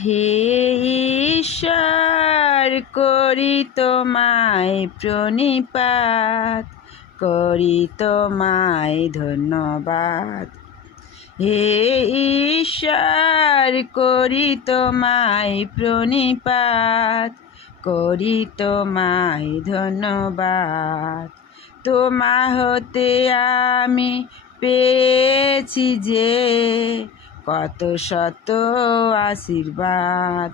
হে ঈশ্বর, করি তোমায় প্রণিপাত, করি তোমায় ধন্যবাদ। হে ঈশ্বর, করি তোমায় প্রণিপাত, করি তোমায় ধন্যবাদ। তোমা হতে আমি পেয়েছি যে কত শত আশীর্বাদ।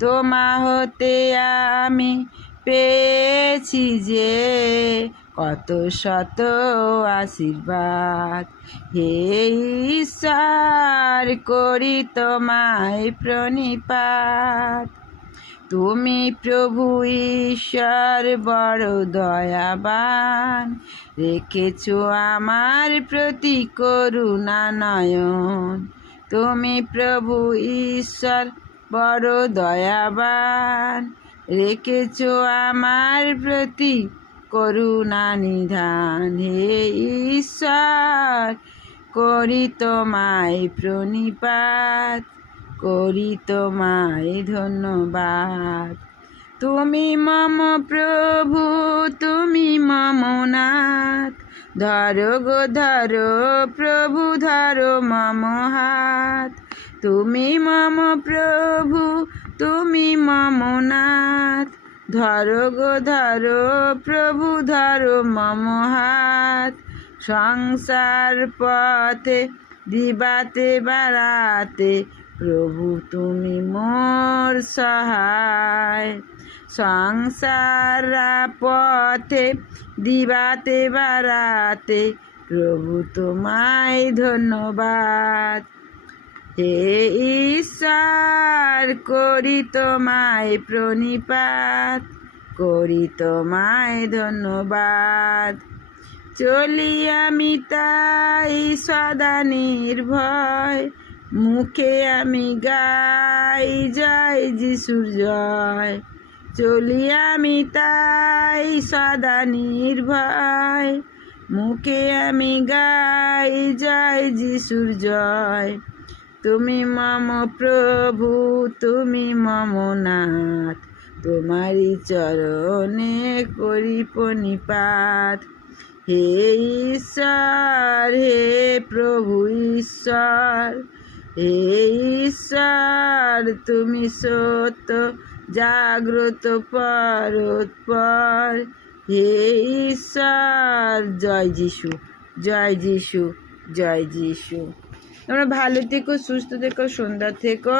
তোমা হতে আমি পেয়েছি যে কত শত আশীর্বাদ। হে ঈশ্বর, করি তোমায় প্রণিপাত। তুমি প্রভু ঈশ্বর, বড় দয়াবান। রেখেছ আমার প্রতি করুণা নয়ন। তুমি প্রভু ঈশ্বর, বড় দয়াবান। রেখেছ আমার প্রতি করুণা নিধান। হে ঈশ্বর, করি তোমায় প্রণিপাত, করি তোমায় ধন্যবাদ। তুমি মম প্রভু, তুমি মম নাথ। ধরো গো, ধরো, প্রভু, ধরো মম হাত। তুমি মম প্রভু, তুমি মম নাথ। ধরো গো, ধরো, প্রভু, ধরো মম হাত। সংসার পথে, দিবাতে বাড়াতে প্রভু, তুমি মোর সহায়। সংসার পথে দিবাতে বাড়াতে প্রভু তোমায় ধন্যবাদ। হে ঈশ্বর, করি তোমায় প্রণিপাত, করি তোমায় ধন্যবাদ। চলি আমি তাই সদা নির্ভয়, মুখে আমি গাই যাই যিশুর জয়। চলি আমি তাই সদা নির্ভয়। মুখে আমি গাই, যাই যিশুর জয়। তুমি মম প্রভু, তুমি মম নাথ। তোমারই চরণে করি প্রণিপাত হে ঈশ্বর, হে প্রভু ঈশ্বর। হে ঈশ্বর, তুমি সত্য জাগ্রত পর। হে ঈশ্বর, জয় যিশু জয় যিশু জয় যিশু। তোমরা ভালো থেকো, সুস্থ থেকো সুন্দর থেকো।